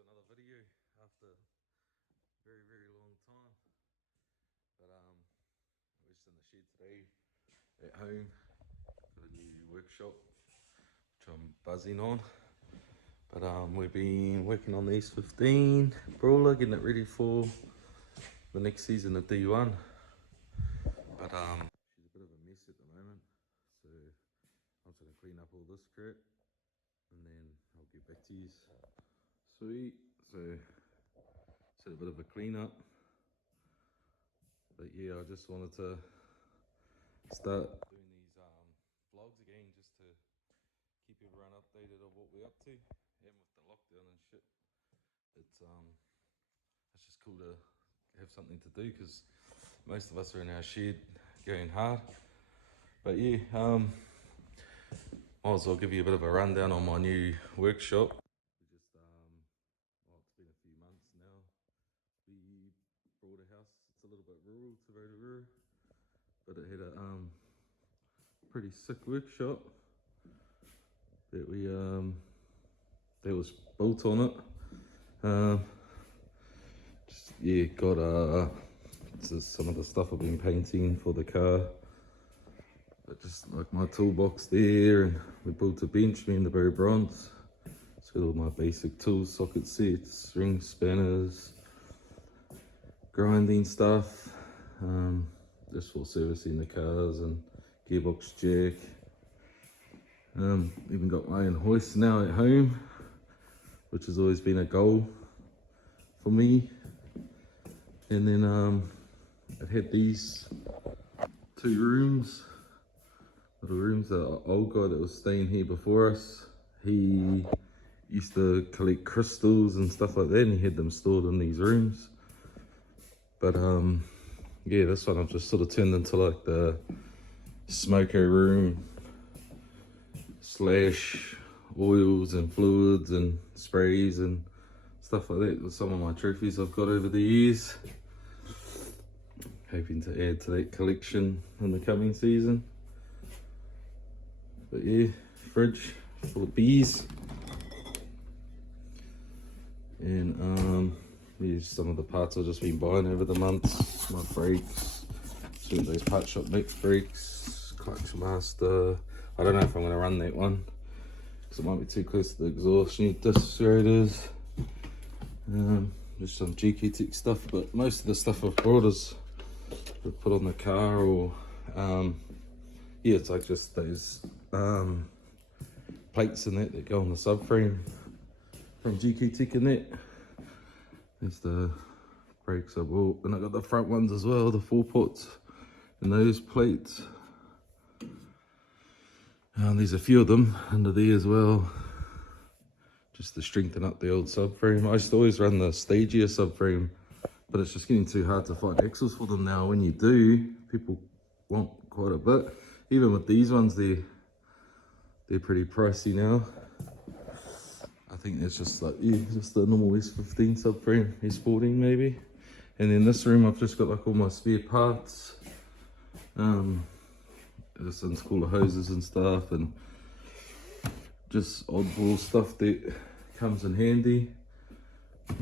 to another video after a very long time. But we're just in the shed today at home. Got a new workshop which I'm buzzing on. But we've been working on the S15 Brawler, getting it ready for the next season of D1. But she's a bit of a mess at the moment, so I'm just gonna clean up all this crap and then I'll get back to you. Sweet. So just had a bit of a clean up. But yeah, I just wanted to start doing these vlogs again, just to keep everyone updated of what we're up to. And with the lockdown and shit, it's just cool to have something to do, because most of us are in our shed going hard. But yeah, might as well give you a bit of a rundown on my new workshop. We just well, it's been a few months now. We bought a house. It's a little bit rural, to Rotorua, but it had a pretty sick workshop that we that was built on it. Just, yeah, got just some of the stuff I've been painting for the car, but just like my toolbox there, and we built a bench, me and the Barry Bronze. It's got all my basic tools, socket sets, ring spanners, grinding stuff, just for servicing the cars, and gearbox jack. Even got my own hoist now at home, which has always been a goal for me. And then it had these two rooms, little rooms. The old guy that was staying here before us, he used to collect crystals and stuff like that, and he had them stored in these rooms. But yeah, this one I've just sort of turned into like the smoker room slash oils and fluids and sprays and stuff like that, with some of my trophies I've got over the years. Hoping to add to that collection in the coming season. But yeah, fridge full of bees. And here's some of the parts I've just been buying over the months. My brakes, some of those Part Shop Mix brakes, Clutch Master. I don't know if I'm going to run that one, because it might be too close to the exhaust. New disc rotors, just some GK Tech stuff, but most of the stuff I've brought is put on the car, or yeah, it's like just those plates and that go on the subframe from GK Tech and that. There's the brakes I bought, and I got the front ones as well, the 4-pots and those plates. There's a few of them under there as well, just to strengthen up the old subframe. I used to always run the Stagia subframe, but it's just getting too hard to find axles for them now. When you do, people want quite a bit. Even with these ones, they're pretty pricey now. I think it's just like, yeah, just the normal S15 subframe, S14 maybe. And then this room, I've just got like all my spare parts. Just some cooler hoses and stuff, and just oddball stuff that comes in handy.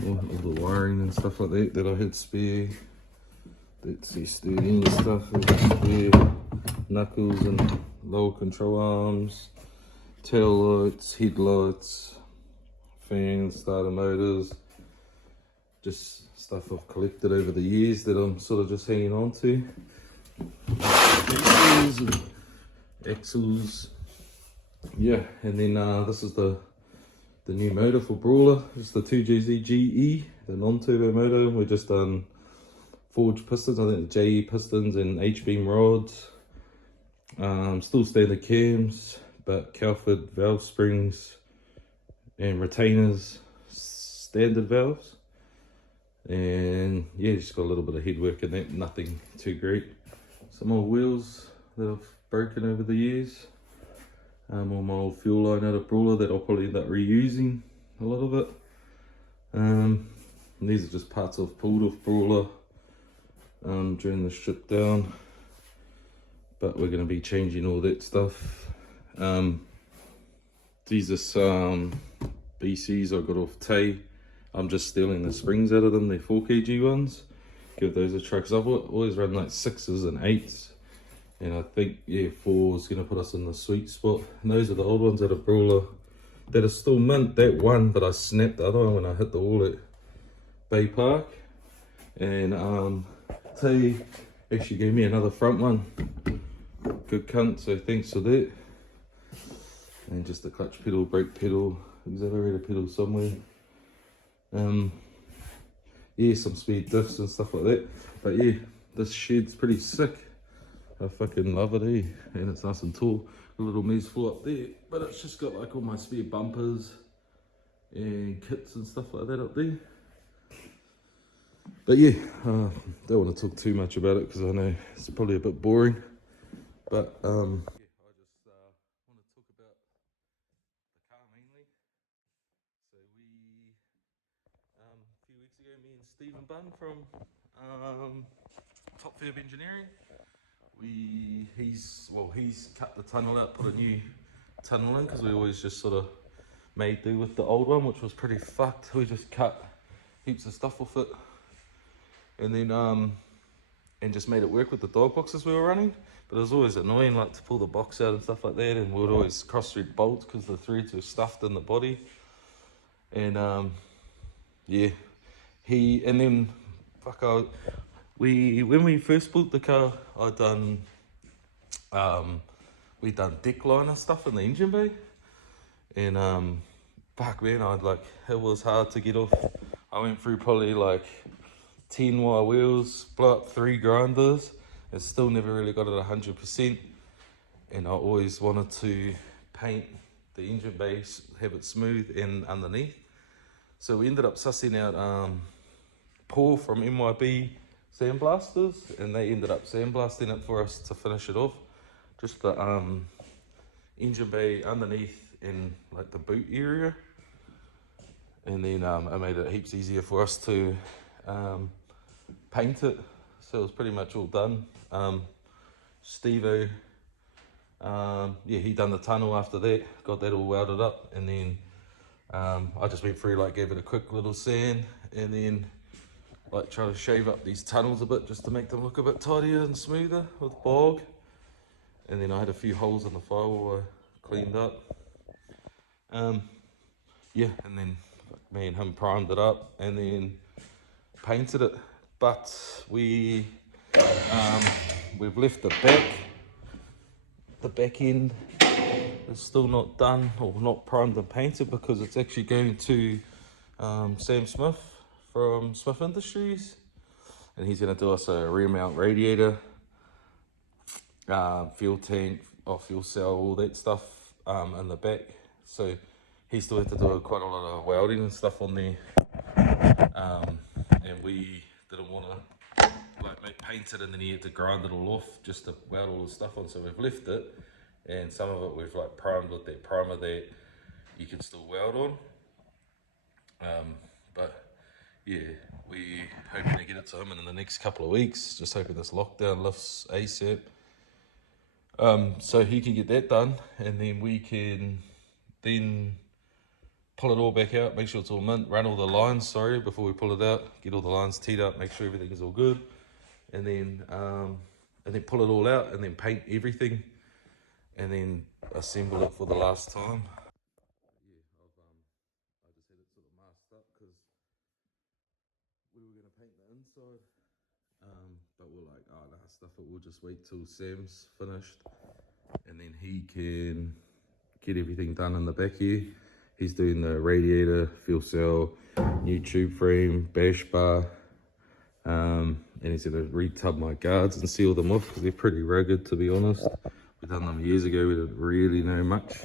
All the wiring and stuff like that I had spare. That's S13 stuff, spare knuckles and lower control arms, tail lights, headlights, fans, starter motors. Just stuff I've collected over the years that I'm sort of just hanging on to. And axles, yeah. And then this is the new motor for Brawler. It's the 2JZ GE, the non-turbo motor. We're just done forged pistons, I think the JE pistons and H-beam rods. Still standard cams, but Calford valve springs and retainers, standard valves. And yeah, just got a little bit of headwork in that, nothing too great. Some old wheels that I've broken over the years. All my old fuel line out of Brawler that I'll probably end up reusing a lot of it. And these are just parts I've pulled off Brawler during the strip down, but we're going to be changing all that stuff. These are some BCs I got off Tay. I'm just stealing the springs out of them, they're 4 kg ones. Give those a try, because I've always run like 6s and 8s. And I think, yeah, 4 is going to put us in the sweet spot. And those are the old ones at a brawler that are still mint. That one, but I snapped the other one when I hit the wall at Bay Park. And T actually gave me another front one. Good cunt, so thanks for that. And just a clutch pedal, brake pedal, accelerator pedal somewhere. Yeah, some speed diffs and stuff like that. But yeah, this shed's pretty sick. I fucking love it, eh? And it's nice and tall. A little mess floor up there, but it's just got like all my spare bumpers and kits and stuff like that up there. But yeah, don't want to talk too much about it because I know it's probably a bit boring. But yeah, I just want to talk about the car mainly. So we, a few weeks ago, me and Stephen Bunn from Top Ferb Engineering, he's cut the tunnel out, put a new tunnel in, because we always just sort of made do with the old one, which was pretty fucked. We just cut heaps of stuff off it, and then and just made it work with the dog boxes we were running. But it was always annoying, like, to pull the box out and stuff like that, and we would always cross-thread bolts because the threads were stuffed in the body. And yeah, when we first built the car, we done deck liner stuff in the engine bay, and fuck man, it was hard to get off. I went through probably like 10 wire wheels, blow up 3 grinders, and still never really got it 100%. And I always wanted to paint the engine base, have it smooth and underneath. So we ended up sussing out Paul from MYB Sandblasters, and they ended up sandblasting it for us to finish it off. Just the engine bay underneath in like the boot area. And then it made it heaps easier for us to paint it. So it was pretty much all done. Steve-O, yeah, he done the tunnel after that, got that all welded up, and then I just went through, like, gave it a quick little sand, and then like try to shave up these tunnels a bit just to make them look a bit tidier and smoother with bog. And then I had a few holes in the firewall I cleaned up. Yeah, and then me and him primed it up and then painted it. But we've left the back end is still not done or not primed and painted, because it's actually going to Sam Smith from Smith Industries, and he's going to do us a rear mount radiator, fuel tank, fuel cell, all that stuff in the back. So he still had to do quite a lot of welding and stuff on there, and we didn't want to paint it and then he had to grind it all off just to weld all the stuff on. So we've left it, and some of it we've like primed with that primer that you can still weld on. But yeah, we hoping to get it to him in the next couple of weeks, just hoping this lockdown lifts ASAP, so he can get that done, and then we can then pull it all back out, make sure it's all mint, run all the lines, before we pull it out, get all the lines teed up, make sure everything is all good, and then pull it all out, and then paint everything, and then assemble it for the last time. Yeah, I just had it sort of masked up because we were going to paint the inside, but we're like, oh nah, stuff it, we'll just wait till Sam's finished, and then he can get everything done in the back here. He's doing the radiator, fuel cell, new tube frame, bash bar, and he's going to re-tub my guards and seal them off because they're pretty rugged, to be honest. We done them years ago, we didn't really know much,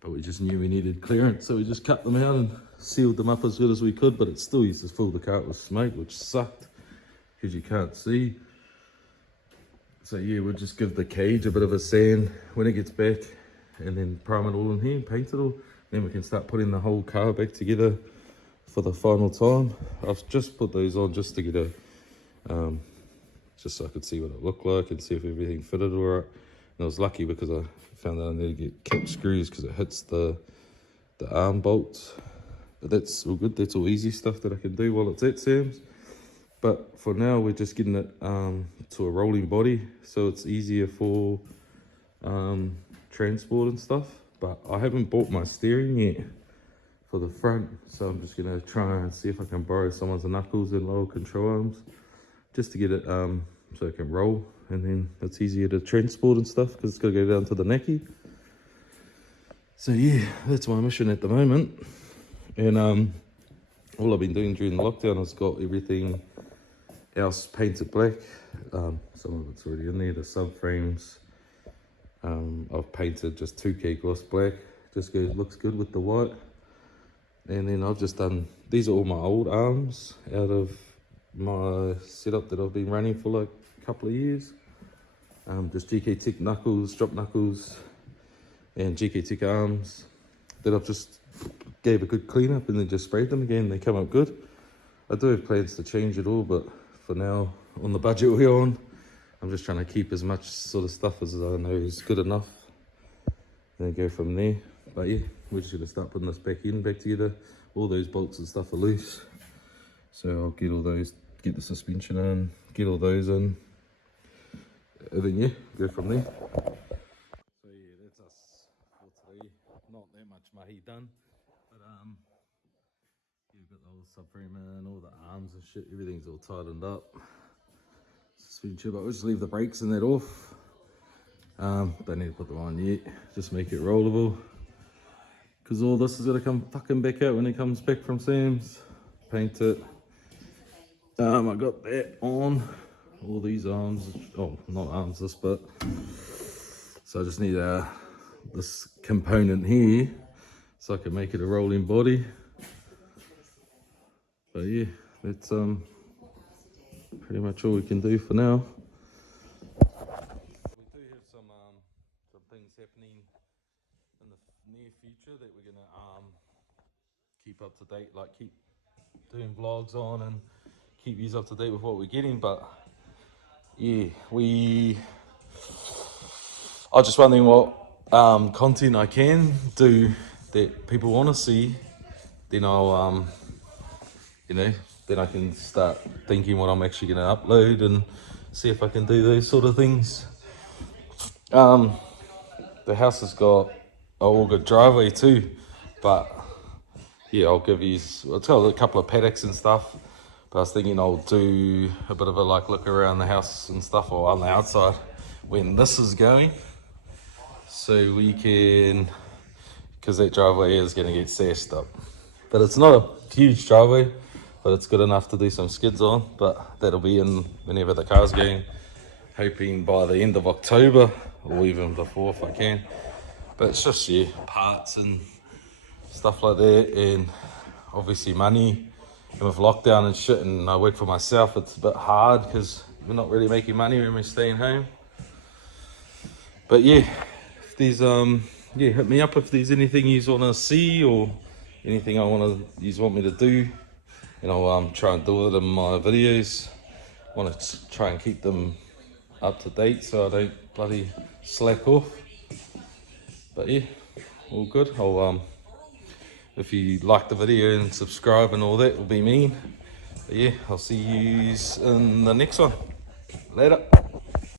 but we just knew we needed clearance, so we just cut them out and sealed them up as good as we could. But it still used to fill the car with smoke, which sucked because you can't see. So yeah, we'll just give the cage a bit of a sand when it gets back, and then prime it all in here and paint it all. Then we can start putting the whole car back together for the final time. I've just put those on just to get a, just so I could see what it looked like and see if everything fitted all right. And I was lucky because I found that I need to get cap screws because it hits the arm bolts. But that's all good. That's all easy stuff that I can do while it's at Sam's. But for now, we're just getting it to a rolling body, so it's easier for transport and stuff. But I haven't bought my steering yet for the front, so I'm just gonna try and see if I can borrow someone's knuckles and lower control arms just to get it so it can roll, and then it's easier to transport and stuff because it's got to go down to the necky. So yeah, that's my mission at the moment. And all I've been doing during the lockdown is got everything else painted black. Some of it's already in there, the subframes. I've painted just 2K gloss black, just goes, looks good with the white. And then I've just done, these are all my old arms out of my setup that I've been running for like a couple of years. Just GK Tech knuckles, drop knuckles, and GK Tech arms that I've just gave a good clean up and then just sprayed them again. They come up good. I do have plans to change it all, but for now, on the budget we're on, I'm just trying to keep as much sort of stuff as I know is good enough, and then go from there. But yeah, we're just gonna start putting this back together. All those bolts and stuff are loose, so I'll get all those, get the suspension in, get all those in, and then yeah, go from there. So yeah, that's us for today. Not that much mahi done, but you've got the whole subframe and all the arms and shit, everything's all tightened up. Suspension, but we'll just leave the brakes and that off. Don't need to put them on yet, just make it rollable. Because all this is gonna come fucking back out when it comes back from Sam's. Paint it. I got that on. All these arms, oh, not arms, this bit. So I just need this component here so I can make it a rolling body. But yeah, that's pretty much all we can do for now. We do have some things happening in the near future that we're gonna keep up to date, like keep doing vlogs on and keep you up to date with what we're getting. But yeah, I was just wondering what content I can do that people want to see. Then I'll you know, then I can start thinking what I'm actually going to upload and see if I can do those sort of things. The house has got a all good driveway too, but yeah, I'll give you, I'll tell a couple of paddocks and stuff. But I was thinking I'll do a bit of a like look around the house and stuff, or on the outside when this is going, so we can, because that driveway is going to get sashed up. But it's not a huge driveway, but it's good enough to do some skids on. But that'll be in whenever the car's going, hoping by the end of October or even before if I can. But it's just, yeah, parts and stuff like that, and obviously money. And with lockdown and shit, and I work for myself, it's a bit hard because we're not really making money when we're staying home. But yeah, if there's yeah, hit me up if there's anything you want to see or anything you want me to do, and I'll try and do it in my videos. I want to try and keep them up to date so I don't bloody slack off. But yeah, all good. I'll if you like the video and subscribe and all that will be mean. But yeah, I'll see you in the next one. Later.